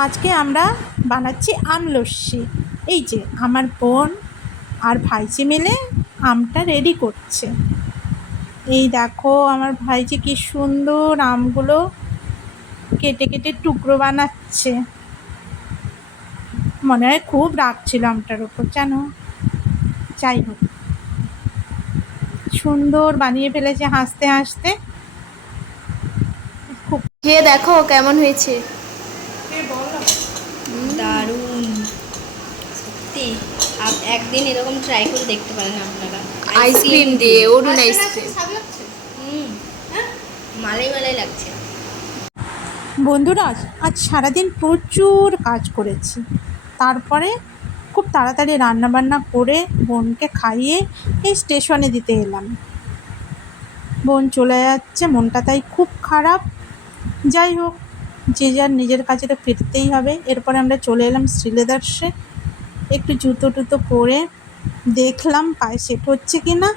আজকে আমরা বানাচ্ছি আম লস্যি। এই যে আমার বোন আর ভাইজি মিলে আমটা রেডি করছে। এই দেখো আমার ভাইজি কি সুন্দর আমগুলো কেটে কেটে টুকরো বানাচ্ছে। মনে হয় খুব রাগ ছিল আমটার ওপর, জানো। যাই হোক, সুন্দর বানিয়ে ফেলেছে হাসতে হাসতে। খুব খেয়ে দেখো কেমন হয়েছে। দারুণ সত্যি। একদিন এরকম ট্রাই করে দেখতে পারেন আপনারা, আইসক্রিম দিয়ে অরুণ আইসক্রিম। হুম, মালাই মালাই লাগছে। বন্ধুরা, আজ সারাদিন প্রচুর কাজ করেছি। তারপরে খুব তাড়াতাড়ি রান্নাবান্না করে বোনকে খাইয়ে এই স্টেশনে দিতে এলাম। বোন চলে যাচ্ছে, মনটা তাই খুব খারাপ। যাই হোক, যে যার নিজের কাজে তো ফিরতেই হবে। এরপরে আমরা চলে এলাম শ্রীলেদার্সে। একটু জুতো টুতো পরে দেখলাম পায়ে সেট হচ্ছে কি না।